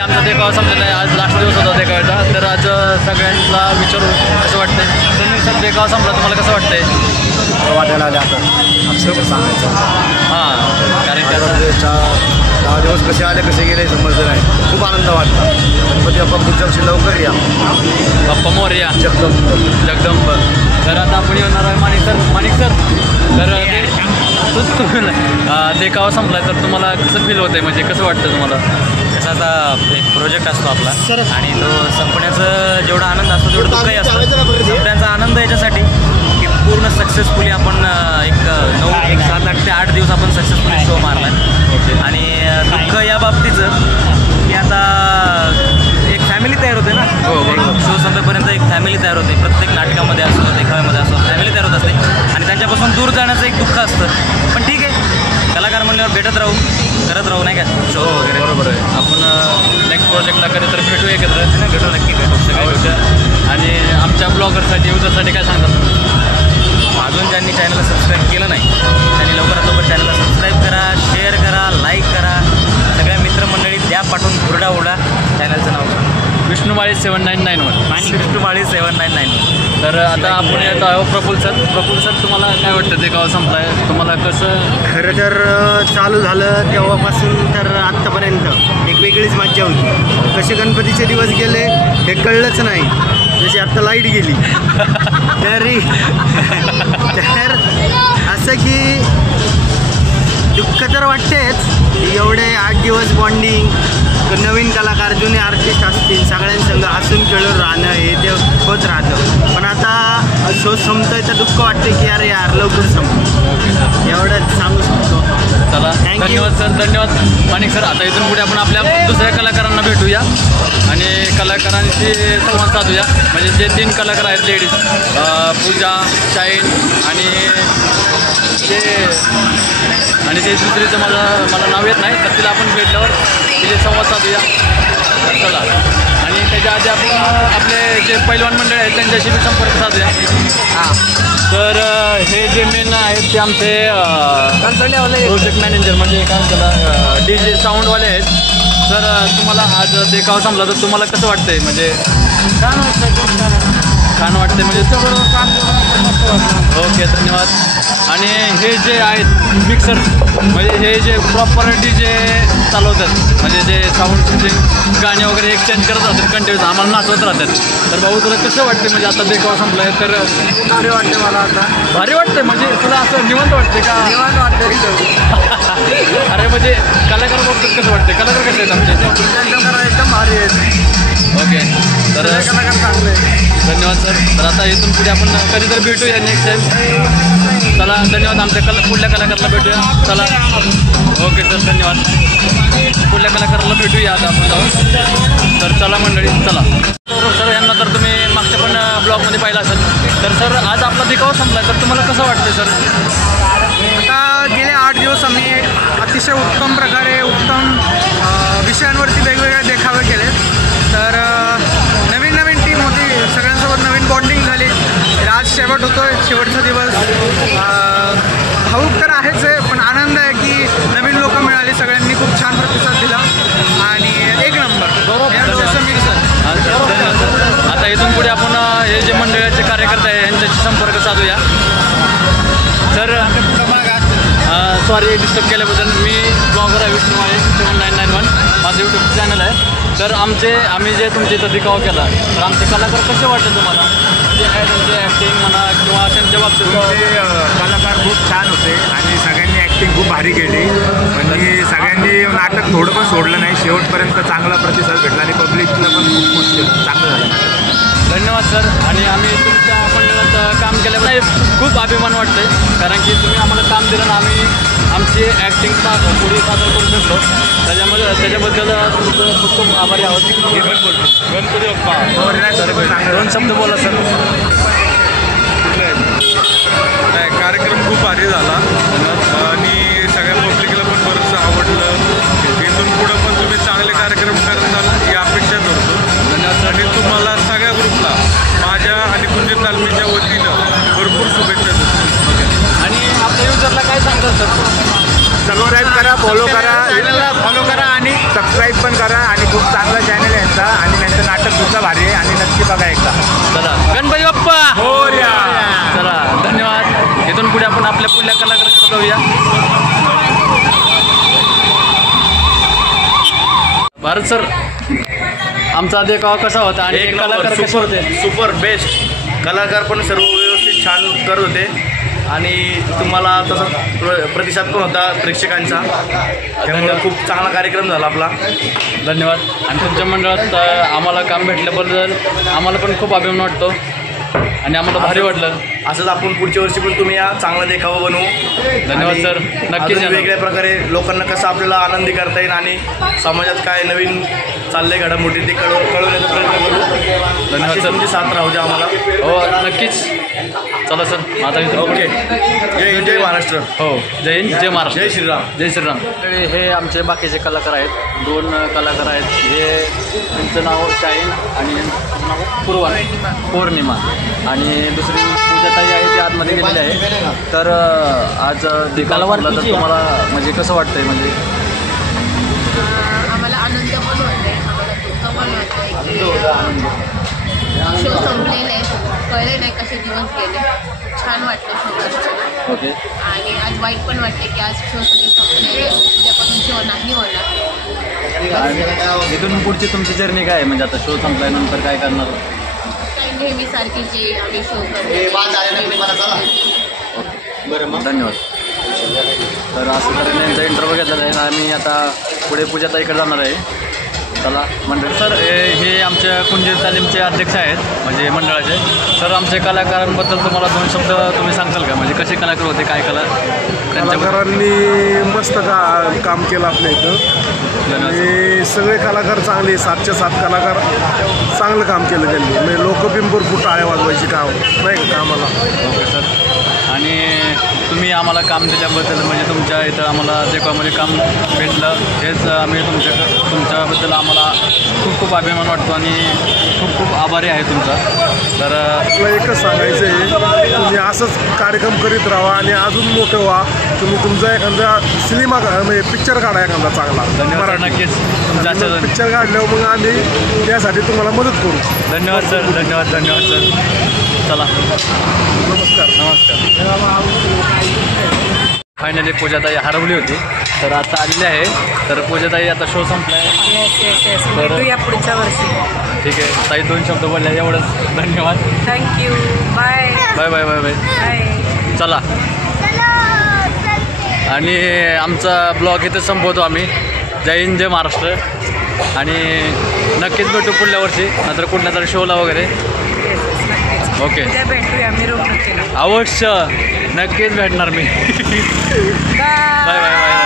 आमचा देखावा संपलेला आहे. आज लास्ट दिवस होता देखाव्याचा. तर आज सगळ्यांना विचारू कसं वाटतंय. तर सर देखावा संपला, तुम्हाला कसं वाटतंय. वाटायला आले आता अक्षर सांगायचं. हां, कारण की 10 दिवस कसे आले कसे गेले समजलं नाही. खूप आनंद वाटला. गणपती बाप्पा पुढच्या वर्षी लवकर या. बाप्पा मोरया. जगदंब. तर आता आपण येणार आहे माणिक सर. तर देखावा संपला तर तुम्हाला कसं फील होतंय, म्हणजे कसं वाटतं तुम्हाला. कसं आता एक प्रोजेक्ट असतो आपला आणि तो संपण्याचा जेवढा आनंद असतो तेवढं दुःखही असतो. संपण्याचा आनंद याच्यासाठी की पूर्ण सक्सेसफुली आपण एक 7, 8 ते 8 दिवस आपण सक्सेसफुली शो मारला. आणि दुःख या बाबतीचं की आता एक फॅमिली तयार होते ना. हो बरोबर. शो संपेपर्यंत एक फॅमिली तयार होते. प्रत्येक नाटकामध्ये असो, देखाव्यामध्ये असो, फॅमिली तयार होत असते आणि त्यांच्यापासून दूर जाण्याचं एक दुःख असतं. पण ठीक आहे, कलाकार म्हणल्यावर भेटत राहू, करत राहू, नाही का शो वगैरे. बरोबर आहे. आपण नेक्स्ट प्रोजेक्टला कधीतरी भेटू एकत्र. भेटू, नक्की भेटू सगळे भेटू. आणि आमच्या ब्लॉगरसाठी युजरसाठी काय सांगतात. अजून ज्यांनी चॅनलला सबस्क्राईब केलं नाही त्यांनी लवकरात लवकर चॅनलला सबस्क्राईब करा, शेअर करा, लाईक करा. सगळ्या मित्रमंडळी द्या पाठवून हुरडा उडा. चॅनलचं नाव विष्णुमाळी 7991. विष्णुमाळी 7991. तर आता आपण येत आहोत प्रफुल्ल सर, तुम्हाला काय वाटतं देखावा संपला आहे, तुम्हाला कसं. खरं तर चालू झालं तेव्हापासून तर आत्तापर्यंत एक वेगळीच मज्जा होती. कसे गणपतीचे दिवस गेले हे कळलंच नाही. जशी आत्ता लाईट गेली तरी तर असं की दुःख तर वाटतेच. एवढे 8 दिवस बॉन्डिंग, नवीन कलाकार, जुने आर्टिस्ट असतील, सगळ्यांसंग हसून खेळून राहणं हे ते होत राहतं. पण आता शो संपतोय तर दुःख वाटते की अरे यार लवकर संपतो. एवढंच सांगू शकतो. चला, धन्यवाद सर. धन्यवाद माणिक सर. आता इथून पुढे आपण आपल्या दुसऱ्या कलाकारांना भेटूया आणि कलाकारांशी संवाद साधूया. म्हणजे जे 3 कलाकार आहेत लेडीज, पूजा, शाईन आणि ते दुसरीचं मला नाव येत नाही. तर तिला आपण भेटल्यावर तिथे संवाद साधूया. तर चला, आणि त्याच्या आधी आपण आपले जे पैलवान मंडळ आहेत त्यांच्याशी बी संपर्क साधूया. हां, तर हे जे मेन आहेत ते आमचे प्रोजेक्ट मॅनेजर, म्हणजे काय त्याला DJ साऊंडवाले आहेत. तर तुम्हाला आज देखावा संपला तर तुम्हाला कसं वाटतंय, म्हणजे छान वाटते म्हणजे. ओके, धन्यवाद. आणि हे जे आहेत मिक्सर, म्हणजे हे जे प्रॉपर DJ चालवतात, म्हणजे जे साऊंडचे गाणे वगैरे एक्सचेंज करत राहतात कंटिन्यूस, आम्हाला नाचवत राहतात. तर भाऊ तुला कसं वाटते, म्हणजे आता देखावा संपला आहे तर. भारी वाटते मला आता. भारी वाटते म्हणजे तुला असं निवांत वाटते का. निवांत वाटतं एकदम. अरे म्हणजे कलाकार बघतात कसं वाटते, कलाकार कसे आहेत आमचे. एकदम भारी आहेत. ओके, तर कलाकार चांगले. धन्यवाद सर. तर आता इथून पुढे आपण कधीतरी भेटूया नेक्स्ट टाईम. चला, धन्यवाद. आमच्या पुढल्या कलाकाराला भेटूया. चला, ओके सर, धन्यवाद. पुढल्या कलाकाराला भेटूया आता आपण जाऊन. तर चला मंडळी, चला. सर यांना तर तुम्ही मागच्या पण ब्लॉगमध्ये पाहिलं असेल. तर सर आज आपला देखावा संपला तर तुम्हाला कसं वाटतं सर. आता गेले 8 दिवस आम्ही अतिशय उत्तम प्रकारे विषयांवरती वेगवेगळे देखावे केले. तर नवीन टीम होती, सगळ्यांसोबत नवीन बॉन्डिंग झाली. आज शेवट होतोय, शेवटचा दिवस. भाऊक तर आहेच आहे, पण आनंद आहे की नवीन लोक मिळाली. सगळ्यांनी खूप छान प्रतिसाद दिला आणि एक नंबर. आता इथून पुढे आपण हे जे मंडळाचे कार्यकर्ते आहे यांच्याशी संपर्क साधूया. सर सॉरी डिस्टर्ब केल्याबद्दल. मी ब्लॉगर आहे विष्णुमाळी 7991, माझं यूट्यूब चॅनल आहे. तर आम्ही जे तुमच्या इथं देखावा केला तर आमचे कलाकार कसे वाटते तुम्हाला, म्हणजे त्यांचे ॲक्टिंग म्हणा किंवा त्यांच्या बाबतीत. कलाकार खूप छान होते आणि सगळ्यांनी ॲक्टिंग खूप भारी केली. म्हणजे सगळ्यांनी नाटक थोडं पण सोडलं नाही. शेवटपर्यंत चांगला प्रतिसाद भेटला आणि पब्लिकला पण खूप खुश केलं. चांगलं झालं. धन्यवाद सर. आणि आम्ही तुमच्या मंडळात काम केल्यामुळे खूप अभिमान वाटतं आहे, कारण की तुम्ही आम्हाला काम दिलं आणि आम्ही आमची ॲक्टिंग पुढे सादर करू शकलो. त्याच्याबद्दल तुमचं खूप आभारी आहोत. हे पण बोलतो गणपती बाप्पा. 2 शब्द बोला सर. कार्यक्रम खूप भारी झाला आणि सगळ्या पब्लिकला पण बरंचसं आवडलं. इथून पुढं पण तुम्ही चांगले कार्यक्रम करताल ही अपेक्षा करतो. आणि तुम्हाला सगळ्या ग्रुपला माझ्या आणि कुंजीर तालमीच्या वतीनं भरपूर शुभेच्छा देतो. आणि आपल्या युजरला काय सांगतात सर. सबस्क्राईब करा, फॉलो करा, चॅनलला फॉलो करा आणि सबस्क्राईब पण करा आणि खूप चांगला चॅनल आहे यांचा आणि त्यांचं नाटक सुद्धा भारी आहे आणि नक्की बघा एकदा. चला गणपती बाप्पा चला धन्यवाद. इथून पुढे आपण आपल्या पुढल्या कलाकाराकडे जाऊया. भारत सर, आमचा देखावा कसा होता आणि कलाकार कसे होते? Super best. कलाकार पण सर्व व्यवस्थित छान करत होते आणि तुम्हाला तसा प्रतिसाद पण होता प्रेक्षकांचा, त्यामुळे खूप चांगला कार्यक्रम झाला आपला. धन्यवाद. आणि तुमच्या मंडळात आम्हाला काम भेटल्याबद्दल आम्हाला पण खूप अभिमान वाटतो आणि आम्हाला भारी वाटलं. असंच आपण पुढच्या वर्षी पण तुम्ही या चांगला देखावा बनवू. धन्यवाद आणि सर. नक्कीच अजून वेगळ्या प्रकारे लोकांना कसं आपल्याला आनंदी करता येईल आणि समाजात काय नवीन चाललंय घडामोडी ते कळवण्याचा प्रयत्न करू. धन्यवाद अशी सर. तुमची साथ राहू द्या आम्हाला. हो नक्कीच. चला सर आता इथून ओके. जय हिंद, जय महाराष्ट्र. हो जय हिंद, जय महाराष्ट्र. जय श्रीराम. जय श्रीराम. हे आमचे बाकीचे कलाकार आहेत. 2 कलाकार आहेत. हे त्यांचं नाव शाहीन आणि यांचं नाव पौर्णिमा आणि दुसरी पूजाताई आहे ती आतमध्ये गेलेली आहे. तर आज देखावा तर तुम्हाला म्हणजे कसं वाटतंय? म्हणजे आम्हाला आनंद पण होतोय, आम्हाला दुःख पण होतोय की शो संपलेले कळले नाही कसे दिवस गेले. छान वाटतं शो करताना. ओके. आणि आज वाईट पण वाटते की आज शो सगळे संपलेले, उद्यापासून शो नाही होणार. आणि इथून पुढची तुमची जर्नी काय आहे? म्हणजे आता शो संपल्यानंतर काय करणार? काही नेहमीसारखी जे आम्ही शो करतो. धन्यवाद. तर असं तऱ्हेने यांचा इंटरव्ह्यू घेतलेला आहे. आम्ही आता पुढे पूजाताईकडे जाणार आहे. चला मंडळ. सर हे आमच्या कुंजीर तालीमचे अध्यक्ष आहेत म्हणजे मंडळाचे. सर आमच्या कलाकारांबद्दल तुम्हाला 2 शब्द तुम्ही सांगताल का? म्हणजे कसे कलाकार होते, काय कलाकारांनी मस्त काम केलं आपल्या इथं आणि सगळे कलाकार चांगले 7च्या 7 कलाकार चांगलं काम केलं त्यांनी. म्हणजे लोकं भरपूर टाळ्या वाजवायची काम नाही का कामाला. Okay sir. आणि तुम्ही आम्हाला काम दिल्याबद्दल म्हणजे तुमच्या इथं आम्हाला देखावामध्ये काम भेटलं हेच आम्ही तुमच्याबद्दल आम्हाला खूप खूप अभिमान वाटतो आणि खूप खूप आभारी आहे तुमचा. तर मला एकच सांगायचं आहे, तुम्ही असंच कार्यक्रम करीत राहा आणि अजून मोठं व्हा. तुम्ही तुमचा एखादा सिनेमा म्हणजे पिक्चर काढा एखादा चांगला. धन्यवाद. नक्कीच तुमच्या पिक्चर काढल्यावर मग आम्ही त्यासाठी तुम्हाला मदत करू. धन्यवाद सर. धन्यवाद. धन्यवाद सर. चला नमस्कार. फायनली पूजाताई हरवली होती तर आता आलेली आहे. तर पूजाताई आता शो संपला आहे. येस भेटूया पुढच्या वर्षी. ठीक आहे ताई 2 शब्द बोलल्या एवढंच. धन्यवाद. Thank you. Bye bye bye bye bye. Bye. चला. आणि आमचा ब्लॉग इथे संपवतो आम्ही. जय हिंद, जय महाराष्ट्र. आणि नक्कीच भेटू पुढल्या वर्षी नंतर कुठल्या तरी शोला वगैरे. ओके भेटूया मिरवणुकीला. अवश्य नक्कीच भेटणार मी. Bye bye bye.